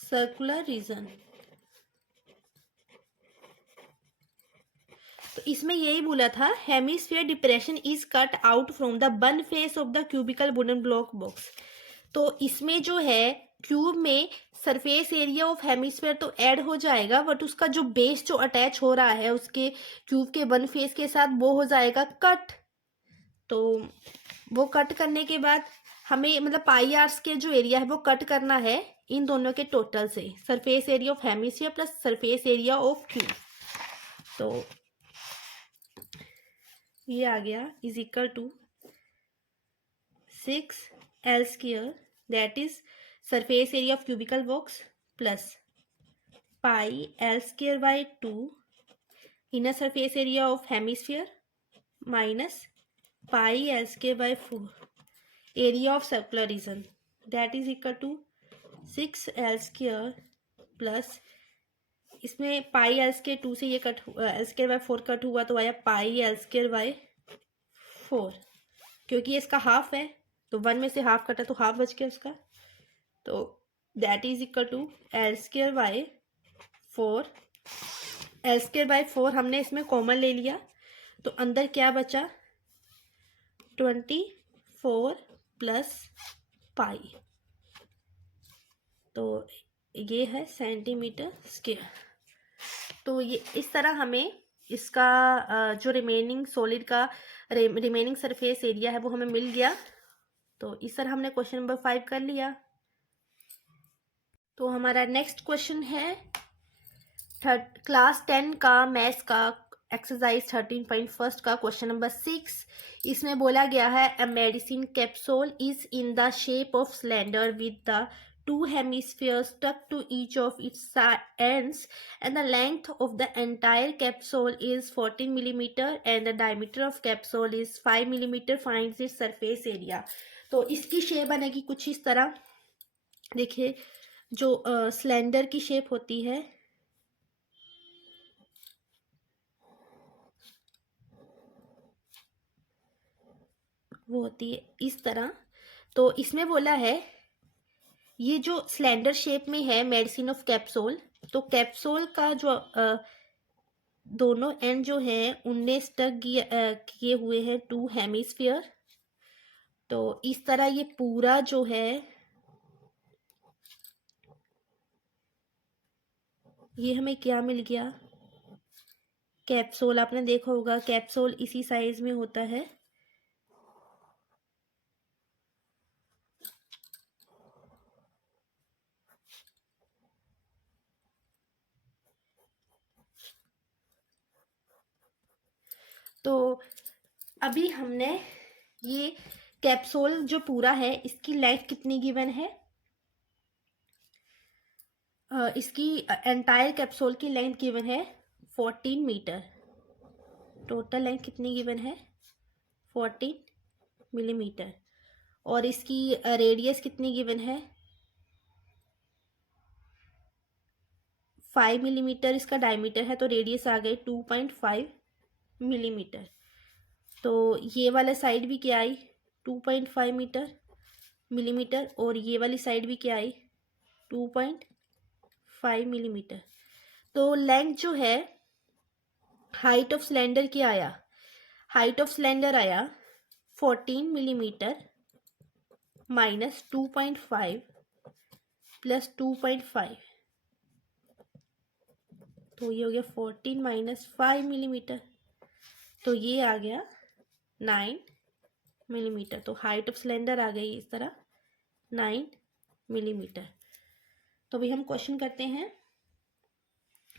circular region. तो इसमें यही बोला था, hemisphere depression is cut out from the one face of the cubical wooden block box. तो इसमें जो है cube में सरफेस एरिया ऑफ हेमिस्फीयर तो ऐड हो जाएगा, बट उसका जो बेस जो अटैच हो रहा है उसके क्यूब के वन फेस के साथ वो हो जाएगा कट। तो वो कट करने के बाद हमें मतलब पाई आर्स के जो एरिया है वो कट करना है इन दोनों के टोटल से, surface area of hemisphere plus surface area of cube. तो ये आ गया is equal to 6l², that is surface area of cubical box plus pi l²/2 inner surface area of hemisphere minus pi L square by 4 area of circular region that is equal to 6 L square plus, इसमें pi L square 2 से ये cut L square by 4 cut हुआ तो आया पाई L square by 4, क्योंकि ये इसका half है तो 1 में से हाफ कटा तो हाफ बच गया उसका, तो that is equal to L square by 4। L square by 4 हमने इसमें कॉमन ले लिया तो अंदर क्या बचा 24 प्लस पाई, तो ये है सेंटीमीटर स्क्वायर। तो ये इस तरह हमें इसका जो रिमेनिंग सॉलिड का रिमेनिंग सरफेस एरिया है वो हमें मिल गया। तो इस तरह हमने क्वेश्चन नंबर 5 कर लिया। तो हमारा नेक्स्ट क्वेश्चन है क्लास 10 का मैथ्स का एक्सरसाइज 13.1 का क्वेश्चन नंबर 6। इसमें बोला गया है a medicine capsule is in the shape of cylinder with the two hemispheres stuck to each of its ends and the length of the entire capsule is 14 millimeter and the diameter of capsule is 5 millimeter. Finds its surface area। तो इसकी shape बनेगी कुछ इस तरह। देखिए जो cylinder की shape होती है वो होती है इस तरह। तो इसमें बोला है ये जो सिलेंडर शेप में है मेडिसिन ऑफ कैप्सूल, तो कैप्सूल का जो दोनों एंड जो है उनने स्टक किए हुए हैं 2 हेमिस्फीयर। तो इस तरह ये पूरा जो है ये हमें क्या मिल गया कैप्सूल। आपने देखा होगा कैप्सूल इसी साइज में होता है। तो अभी हमने ये कैप्सूल जो पूरा है इसकी लेंथ कितनी गिवन है, इसकी एंटायर कैप्सूल की लेंथ गिवन है 14 मीटर। टोटल लेंथ कितनी गिवन है 14 मिलीमीटर। और इसकी रेडियस कितनी गिवन है 5 मिलीमीटर इसका डायमीटर है, तो रेडियस आ गई 2.5 मिलीमीटर। तो ये वाला साइड भी क्या आई 2.5 मिलीमीटर और ये वाली साइड भी क्या आई 2.5 मिलीमीटर। तो लेंथ जो है हाइट ऑफ सिलेंडर क्या आया, हाइट ऑफ सिलेंडर आया 14 मिलीमीटर माइनस 2.5 प्लस 2.5, तो ये हो गया 14 माइनस 5 मिलीमीटर, तो ये आ गया 9 मिलीमीटर। तो हाइट ऑफ सिलेंडर आ गई इस तरह 9 मिलीमीटर। तो अभी हम क्वेश्चन करते हैं।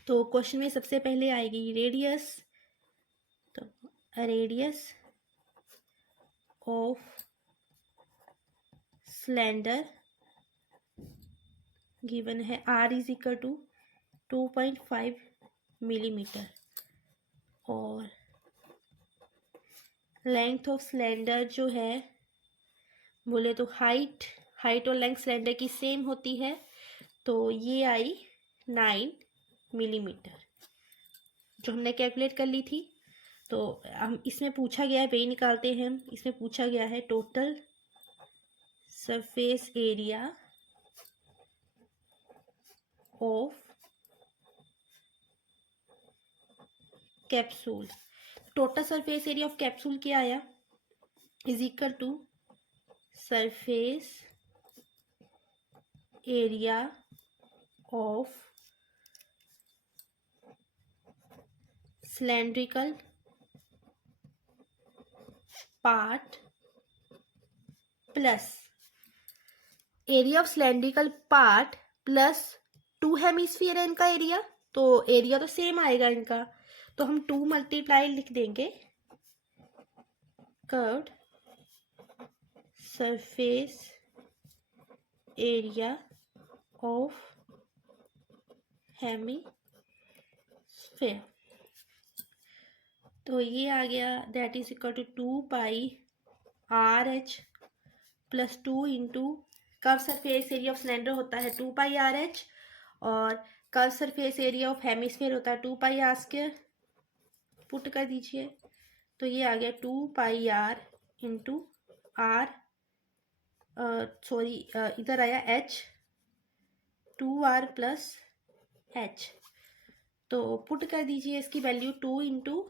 तो क्वेश्चन में सबसे पहले आएगी रेडियस। तो रेडियस ऑफ सिलेंडर गिवन है r is equal to 2.5 millimetre और लेंथ ऑफ सिलेंडर जो है बोले तो हाइट और लेंथ सिलेंडर की सेम होती है, तो ये आई 9 मिलीमीटर जो हमने कैलकुलेट कर ली थी। तो हम इसमें पूछा गया है वही निकालते हैं हम। इसमें पूछा गया है total surface area of capsule. Total surface area of capsule क्या आया is equal to surface area of cylindrical part plus area of cylindrical part plus 2 hemisphere है इनका एरिया, तो एरिया तो सेम आएगा इनका, तो हम 2 मल्टीप्लाई लिख देंगे curved surface area of hemisphere. तो ये आ गया that is equal to 2πRH plus 2 into curve surface area of cylinder होता है 2πRH और curve surface area of hemisphere होता है 2πR²। पुट कर दीजिए तो ये आ गया 2πR इंटू R, सॉरी इधर आया H, 2R प्लस H। तो पुट कर दीजिए इसकी वैल्यू 2 इंटू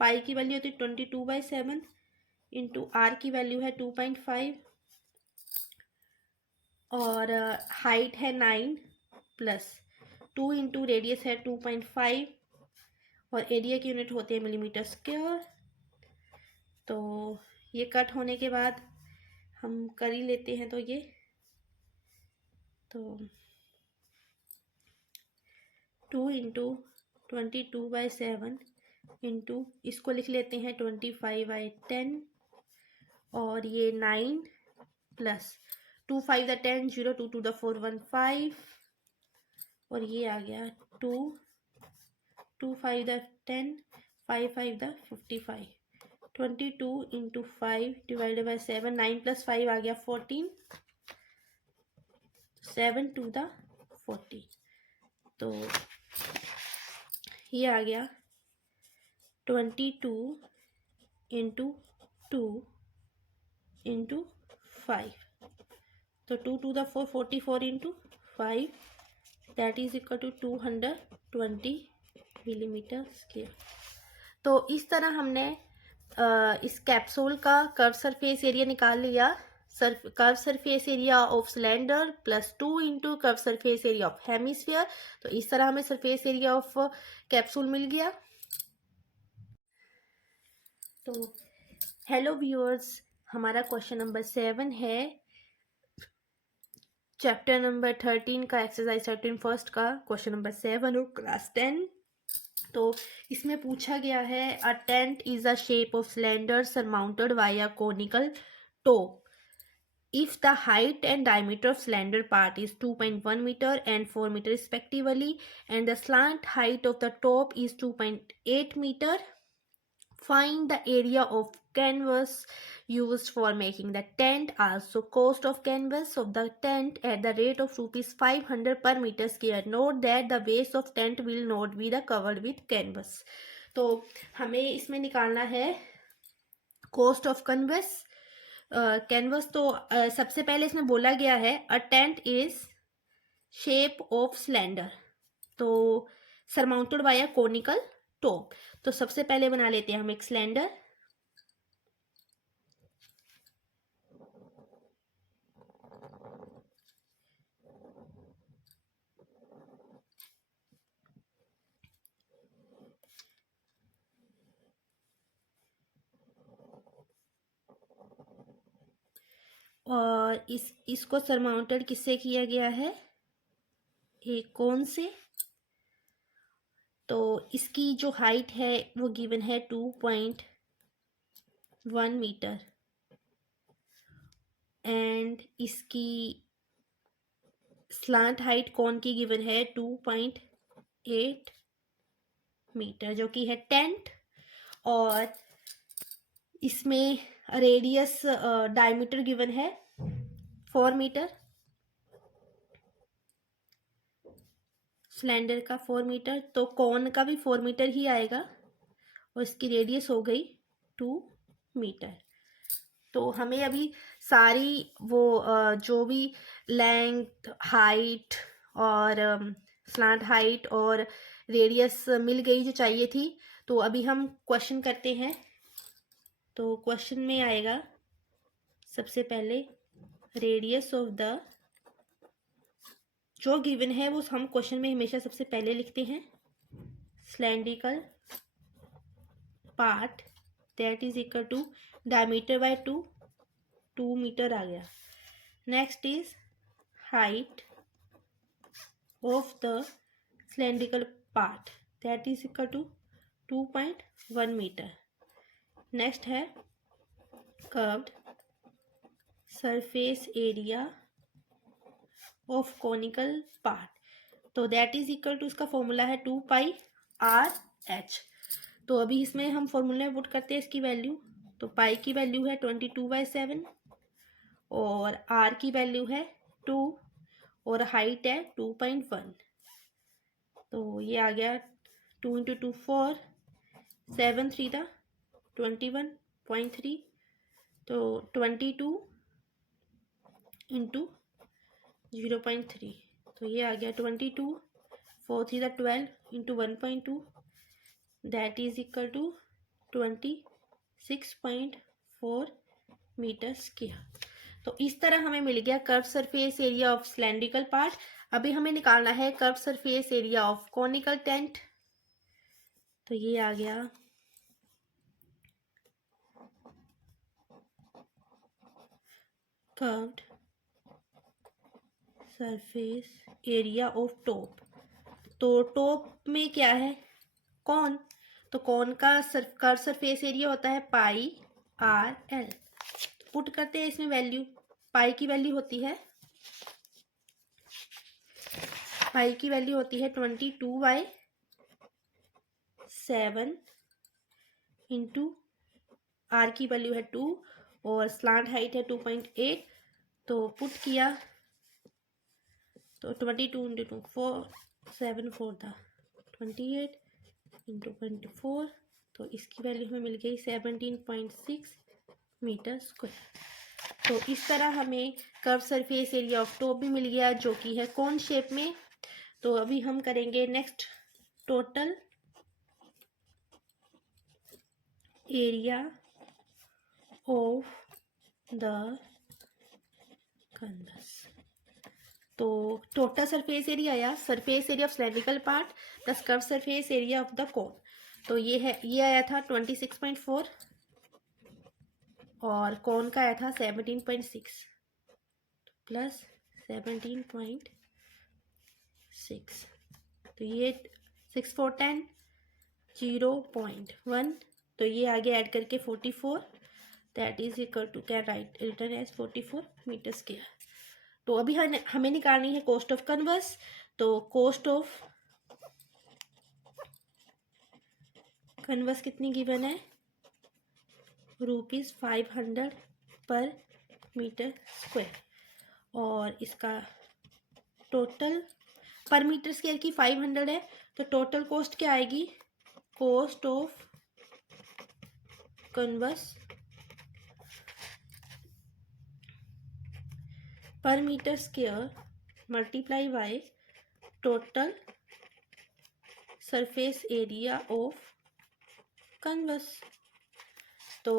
पाई की वैल्यू होती है 22/7 इंटू R की वैल्यू है 2.5 और हाइट है 9 प्लस 2 इंटू रेडियस है 2.5 और एरिया की यूनिट होती है मिलीमीटर स्क्वायर। तो ये कट होने के बाद हम कर ही लेते हैं। तो ये तो 2 इंटू 22/7 इंटू इसको लिख लेते हैं 25/10 और ये 9 प्लस 2 5 10 0 2 2 4 1 5 और ये आ गया 2 2 5 10 5 5 55 22 इंटू 5 डिवाइडेड बाई 7 9 प्लस 5 आ गया 14 7 2 40। तो ये आ गया 22 इंटू 2 इंटू 5 तो 2 2 4 44 into 5 that is equal to 220 millimetre square. तो इस तरह हमने इस कैप्सूल का कर्व सरफेस एरिया निकाल लिया। Curve surface area of cylinder plus 2 into curve surface area of hemisphere. तो इस तरह हमें सरफेस एरिया ऑफ कैप्सूल मिल गया। तो हेलो व्यूअर्स, हमारा क्वेश्चन नंबर 7 है चैप्टर नंबर 13 का एक्सरसाइज 13 फर्स्ट का क्वेश्चन नंबर 7 और क्लास 10। तो इसमें पूछा गया है a tent is a shape of cylinder surmounted by a conical top if the height and diameter of cylinder part is 2.1 meter and 4 meter respectively and the slant height of the top is 2.8 meter, find the area of canvas used for making the tent, also cost of canvas of the tent at the rate of rupees 500 per meter square. Note that the base of tent will not be the covered with canvas. तो हमें इसमें निकालना है cost of canvas. Canvas तो सबसे पहले इसमें बोला गया है a tent is shape of cylinder, तो surmounted by a conical top. तो सबसे पहले बना लेते हैं हम एक सिलेंडर। और इसको सरमाउंटेड किससे किया गया है, एक कोन से। तो इसकी जो हाइट है वो गिवन है 2.1 मीटर एंड इसकी स्लांट हाइट कोन की गिवन है 2.8 मीटर जो कि है टेंट। और इसमें रेडियस डायमीटर गिवन है 4 मीटर, सिलेंडर का 4 मीटर, तो कोन का भी 4 मीटर ही आएगा और इसकी रेडियस हो गई 2 मीटर। तो हमें अभी सारी वो जो भी लेंथ, हाइट और स्लांट हाइट और रेडियस मिल गई जो चाहिए थी। तो अभी हम क्वेश्चन करते हैं। तो क्वेश्चन में आएगा सबसे पहले रेडियस ऑफ द, जो गिवन है वो हम क्वेश्चन में हमेशा सबसे पहले लिखते हैं, cylindrical part that is equal to diameter by 2 metre आ गया। Next is height of the cylindrical part that is equal to 2.1 metre. Next है curved surface area of conical part, तो दैट इज इक्वल टू, इसका formula है 2πRH। तो अभी इसमें हम फॉर्मूले में पुट करते हैं इसकी वैल्यू। तो पाई की वैल्यू है 22/7 और आर की वैल्यू है 2 और हाइट है 2.1। तो ये आ गया 2 × 2 4, 7 3 था 21.3, तो 22 × 0.3, तो ये आ गया 22, 4 3 12 × 1.2, that is equal to 26.4 metre square. तो इस तरह हमें मिल गया curve surface area of cylindrical part. अभी हमें निकालना है curve surface area of conical tent. तो ये आ गया curved surface area of top. तो टॉप में क्या है, कॉन, तो कॉन का कर्व सरफेस एरिया होता है पाई आर एल। पुट करते हैं इसमें वैल्यू। पाई की वैल्यू होती है 22/7 इंटू आर की वैल्यू है 2 और स्लांट हाइट है 2.8। तो पुट किया तो 22 × 2 4, 7 4 था 28 × 24, तो इसकी वैल्यू हमें मिल गई 17.6 मीटर स्क्वायर। तो इस तरह हमें curve surface area of top भी मिल गया जो कि है कौन शेप में। तो अभी हम करेंगे next total area of the canvas. तो टोटल सरफेस एरिया आया surface area of cylindrical part plus curve surface area of the cone. तो ये आया था 26.4 और कोन का आया था 17.6 प्लस 17.6, तो ये 6 4 10 0.1, तो ये आगे ऐड करके 44, that is equal to can write return as 44 metre square. तो अभी हमें निकालनी है कॉस्ट ऑफ कन्वर्स। तो कॉस्ट ऑफ कन्वर्स कितनी गिवन है, ₹500 पर मीटर स्क्वायर, और इसका टोटल पर मीटर स्क्वायर की 500 है, तो टोटल कॉस्ट क्या आएगी, cost of canvas per metre square multiply by total surface area of canvas. तो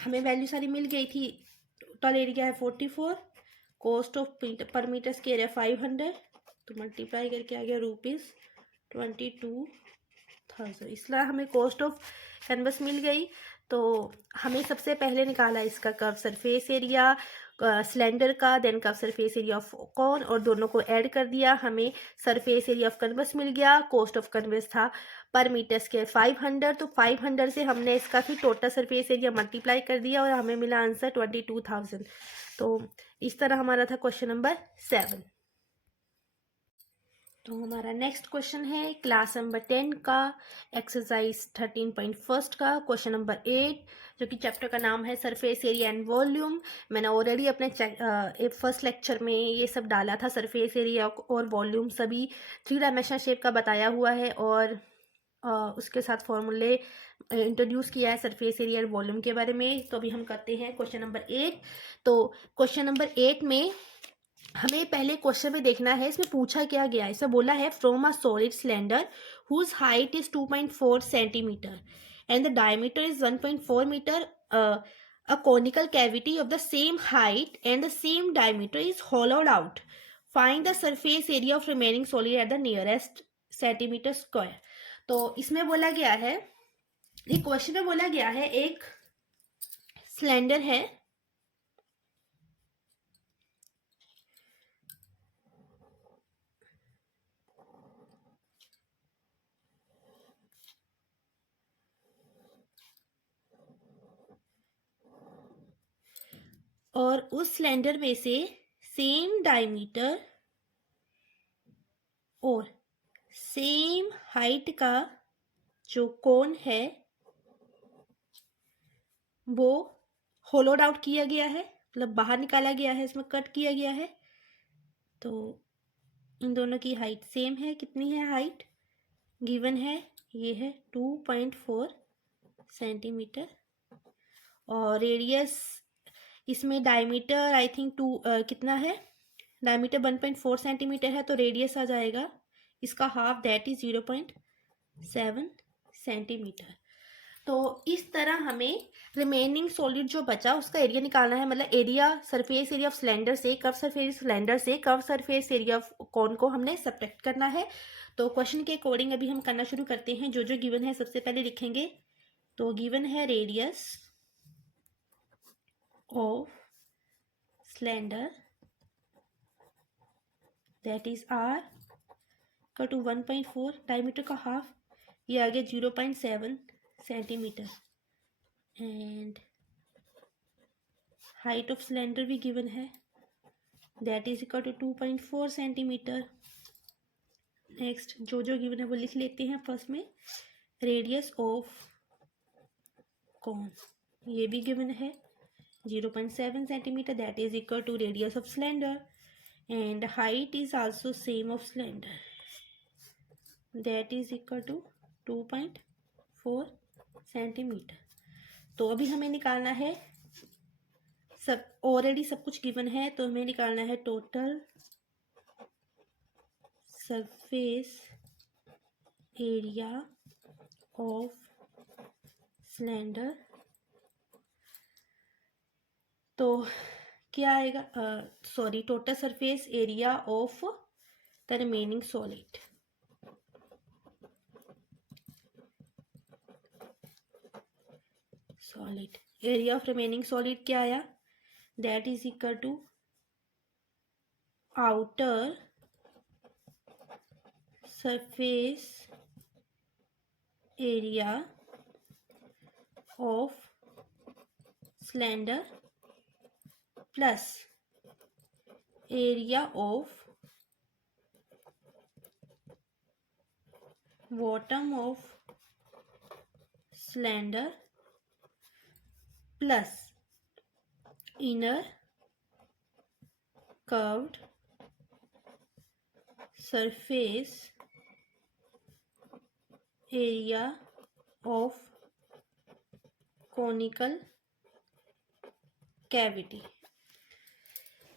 हमें वैल्यू सारी मिल गई थी। टोटल एरिया है 44, कॉस्ट ऑफ पर मीटर स्क्वायर है 500, तो मल्टीप्लाई करके आ गया ₹22,000। इसलिए हमें कॉस्ट ऑफ कैनवस मिल गई। तो हमें सबसे पहले निकाला इसका कर्व सरफेस एरिया सिलेंडर का, then curve surface area of cone, और दोनों को ऐड कर दिया, हमें सरफेस एरिया ऑफ कन्वस मिल गया। कॉस्ट ऑफ कन्वस था पर मीटर स्क्वायर 500, तो 500 से हमने इसका फिर टोटल सरफेस एरिया मल्टीप्लाई कर दिया और हमें मिला आंसर 22,000। तो इस तरह हमारा था क्वेश्चन नंबर 7। तो हमारा नेक्स्ट क्वेश्चन है क्लास नंबर 10 का एक्सरसाइज 13.1 का क्वेश्चन नंबर 8, जो कि चैप्टर का नाम है सरफेस एरिया एंड वॉल्यूम। मैंने ऑलरेडी अपने फर्स्ट लेक्चर में ये सब डाला था, सरफेस एरिया और वॉल्यूम सभी 3 डायमेंशनल शेप का बताया हुआ है, और उसके साथ फॉर्मूले इंट्रोड्यूस किया है सरफेस एरिया एंड वॉल्यूम के बारे में। तो अभी हम करते हैं क्वेश्चन नंबर 8। तो क्वेश्चन नंबर 8 में हमें पहले क्वेश्चन में देखना है इसमें पूछा क्या गया है। इसमें बोला है from a solid cylinder whose height is 2.4 centimetre and the diameter is 1.4 metre, a conical cavity of the same height and the same diameter is hollowed out. Find the surface area of remaining solid at the nearest centimeter square. तो इसमें बोला गया है, एक question में बोला गया है एक सिलेंडर है और उस सिलेंडर में से सेम डायमीटर और सेम हाइट का जो कोन है वो होलोड आउट किया गया है, मतलब बाहर निकाला गया है, इसमें कट किया गया है। तो इन दोनों की हाइट सेम है। कितनी है हाइट? गिवन है, ये है 2.4 सेंटीमीटर। और रेडियस, इसमें डायमीटर आई थिंक कितना है? डायमीटर 1.4 सेंटीमीटर है, तो रेडियस आ जाएगा इसका हाफ, दैट इज 0.7 सेंटीमीटर। तो इस तरह हमें रिमेनिंग सॉलिड जो बचा उसका एरिया निकालना है, मतलब area, surface area of cylinder से, कर्व सरफेस सिलेंडर से curve surface area of cone को हमने सब्ट्रैक्ट करना है। तो क्वेश्चन के अकॉर्डिंग अभी हम करना शुरू करते हैं। जो जो गिवन है सबसे पहले लिखेंगे। तो गिवन है radius of cylinder that is R का टू 1.4, डायमीटर का हाफ, ये आ गया 0.7 centimetre. And height of cylinder भी गिवन है, that is equal to 2.4 centimetre. Next जो जो गिवन है वो लिख लेते हैं। फर्स्ट में रेडियस ऑफ कॉन, ये भी गिवन है 0.7 centimetre, that is equal to radius of cylinder. And height is also same of cylinder, that is equal to 2.4 centimetre. तो अभी हमें निकालना है, सब ऑलरेडी सब कुछ गिवन है, तो हमें निकालना है total surface area of cylinder. तो क्या आएगा? Sorry, total surface area of the remaining solid. Solid area of remaining solid क्या आया? That is equal to outer surface area of cylinder plus area of bottom of cylinder plus inner curved surface area of conical cavity.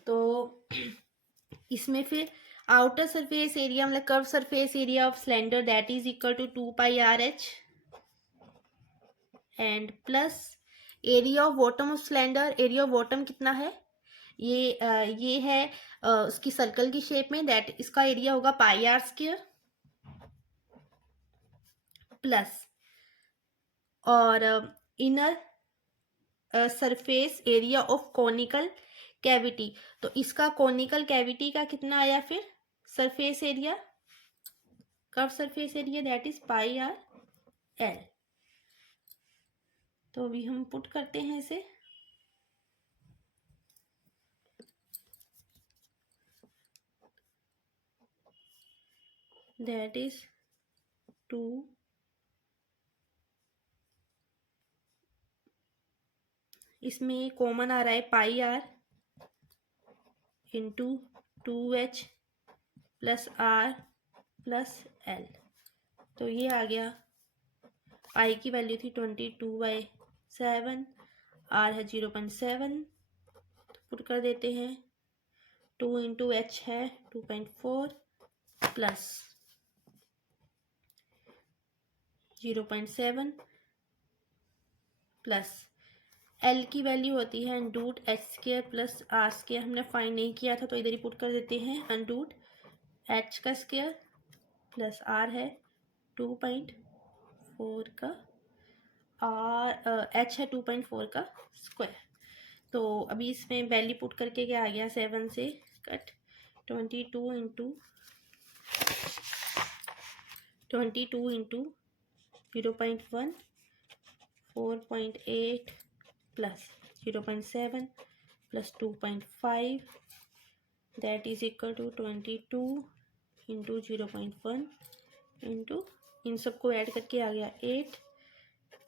तो इसमें फिर outer surface area मतलब curve surface area of cylinder that is equal to 2πRH and plus area of bottom of cylinder. Area of bottom कितना है? ये है उसकी circle की शेप में, दैट इसका एरिया होगा πr² प्लस और inner surface area of conical cavity. तो इसका कॉनिकल कैविटी का कितना आया फिर surface area, curve surface area, that is πRL। तो अभी हम पुट करते हैं इसे। दैट इज 2 इसमें कॉमन आ रहा है πR into 2H plus R plus L। तो ये आ गया, I की वैल्यू थी 22/7, R है 0.7, तो पुट कर देते हैं। 2 इंटू H है 2.4 प्लस 0.7 प्लस L की वैल्यू होती है √h² प्लस r²। हमने फाइंड नहीं किया था तो इधर ही पुट कर देते हैं। √h का स्क्वायर प्लस r है 2.4 का, h है 2.4 का स्क्वायर। तो अभी इसमें वैल्यू पुट करके क्या आ गया? 7 से cut 22 into 0.1 4.8 plus 0.7 plus 2.5 that is equal to 22 into 0.1 into इन सबको ऐड करके आ गया 8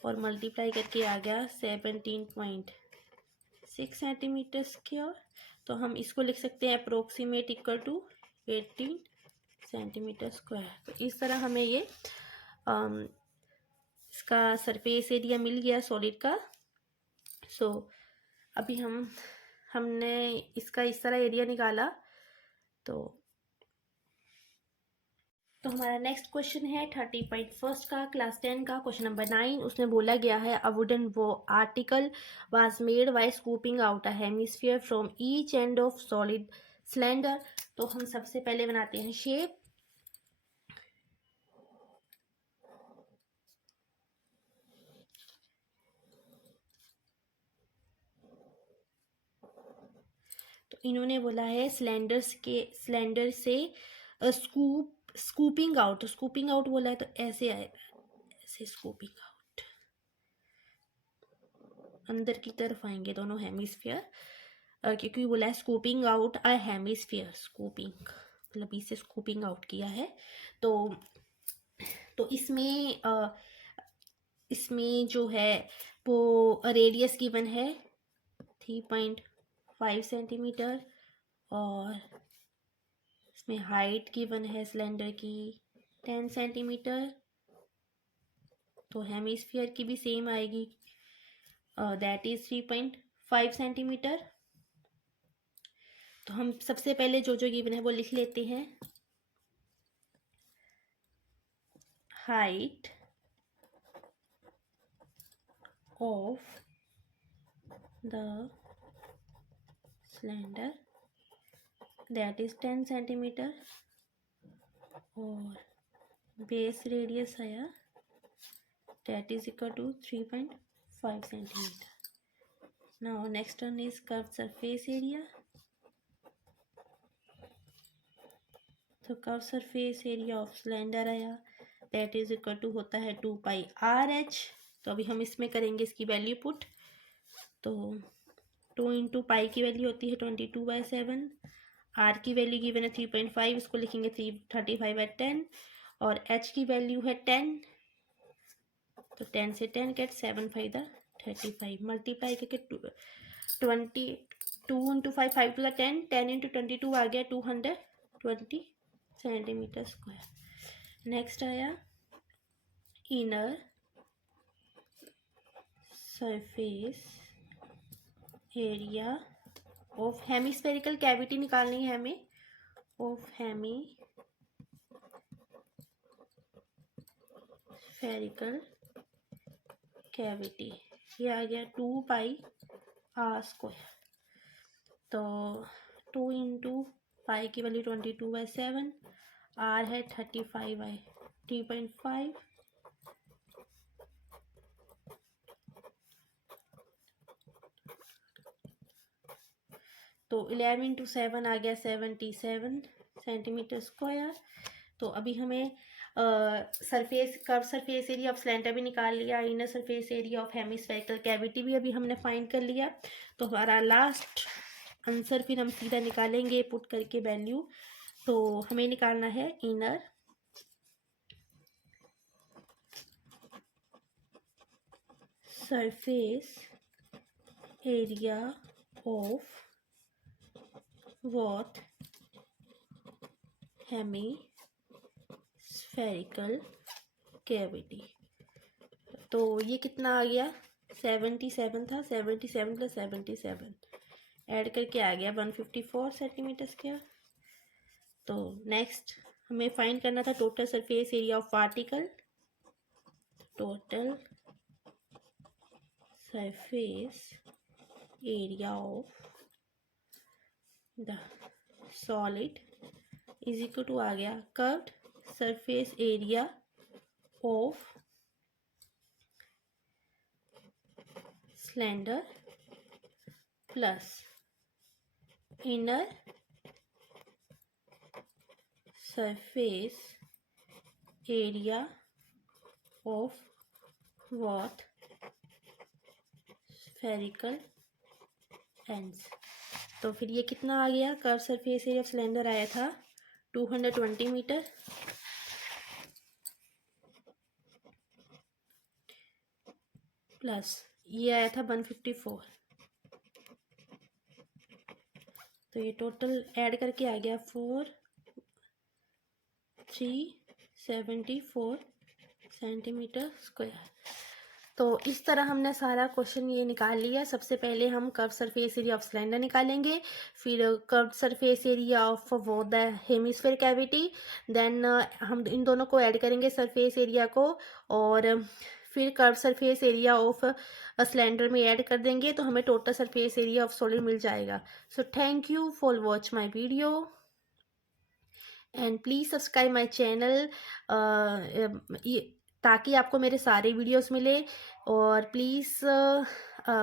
और मल्टीप्लाई करके आ गया 17.6 सेंटीमीटर स्क्वायर। तो हम इसको लिख सकते हैं approximate equal to 18 centimetre square. तो इस तरह हमें ये इसका सरफेस एरिया मिल गया सॉलिड का। सो अभी हमने इसका इस तरह एरिया निकाला। तो हमारा नेक्स्ट क्वेश्चन है 30.1 का क्लास 10 का क्वेश्चन नंबर 9। उसमें बोला गया है अ वुडन वो article was made by scooping out a hemisphere from each end of solid cylinder. तो हम सबसे पहले बनाते हैं शेप। तो इन्होंने बोला है सिलेंडर से स्कूपिंग आउट बोला है, तो ऐसे आएगा, ऐसे स्कूपिंग आउट अंदर की तरफ आएंगे दोनों हेमिस्फीयर, क्योंकि बोला है scooping out a hemisphere, scooping मतलब इसे स्कूपिंग आउट किया है। तो इसमें जो है वो रेडियस गिवन है 3.5 सेंटीमीटर और इसमें हाइट गिवन है सिलेंडर की 10 सेंटीमीटर। तो हेमिस्फीयर की भी सेम आएगी, दैट इज 3.5 सेंटीमीटर। तो हम सबसे पहले जो गिवन है वो लिख लेते हैं। Height of the cylinder that is 10 centimetre और बेस रेडियस आया that is equal to 3.5 centimetre. Now next one is curve surface area. तो curve surface area of cylinder आया दैट इज इक्वल टू होता है 2πRh। तो अभी हम इसमें करेंगे इसकी वैल्यू पुट। तो 2 इंटू पाई की वैल्यू होती है 22/7, आर की वैल्यू गिवन है 3.5, इसको लिखेंगे 35/10 और एच की वैल्यू है 10। तो 10 से 10 गेट 7×5 = 35 मल्टीप्लाई करके 22 इंटू 5 5 टू 10 10 इंटू 22 आ गया 220 सेंटीमीटर स्क्वायर। नेक्स्ट आया inner surface area of hemispherical cavity निकालनी है हमें, ऑफ हेमिस्फेरिकल कैविटी। ये आ गया 2πr²। तो 2 इंटू पाई की वैल्यू 22/7, आर है 35/3.5 तो 11 इंटू 7 आ गया 77 सेंटीमीटर स्क्वायर। तो अभी हमें curve surface area of cylinder भी निकाल लिया, inner surface area of hemispherical cavity भी अभी हमने फाइंड कर लिया। तो हमारा लास्ट आंसर फिर हम सीधा निकालेंगे पुट करके वैल्यू। तो हमें निकालना है inner surface area of what hemispherical cavity. तो ये कितना आ गया 77 था, 77 + 77 ऐड करके आ गया 154 सेंटीमीटर स्क्वायर। तो नेक्स्ट हमें फाइंड करना था total surface area of particle. Total surface area of the solid is equal to आ गया curved surface area of cylinder plus inner surface area of what spherical ends। तो फिर ये कितना आ गया, curve surface area of cylinder आया था 220 मीटर प्लस ये आया था 154, तो ये टोटल ऐड करके आ गया 4374 सेंटीमीटर स्क्वायर। तो इस तरह हमने सारा क्वेश्चन ये निकाल लिया। सबसे पहले हम curve surface area of cylinder निकालेंगे, फिर कर्व सरफेस एरिया ऑफ वो द हेमिस्फेयर कैविटी, देन हम इन दोनों को ऐड करेंगे सरफेस एरिया को, और फिर curve surface area of cylinder में ऐड कर देंगे, तो हमें total surface area of solid मिल जाएगा। So thank you for watch my video and please subscribe my channel, ताकि आपको मेरे सारे वीडियोस मिले, और प्लीज़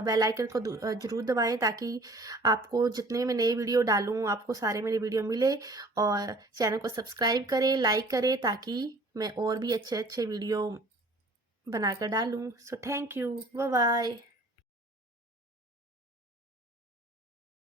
बेल आइकन को ज़रूर दबाएं, ताकि आपको जितने मैं नए वीडियो डालूँ आपको सारे मेरे वीडियो मिले, और चैनल को सब्सक्राइब करें, लाइक करें, ताकि मैं और भी अच्छे अच्छे वीडियो बनाकर डालूँ। So thank you, bye bye.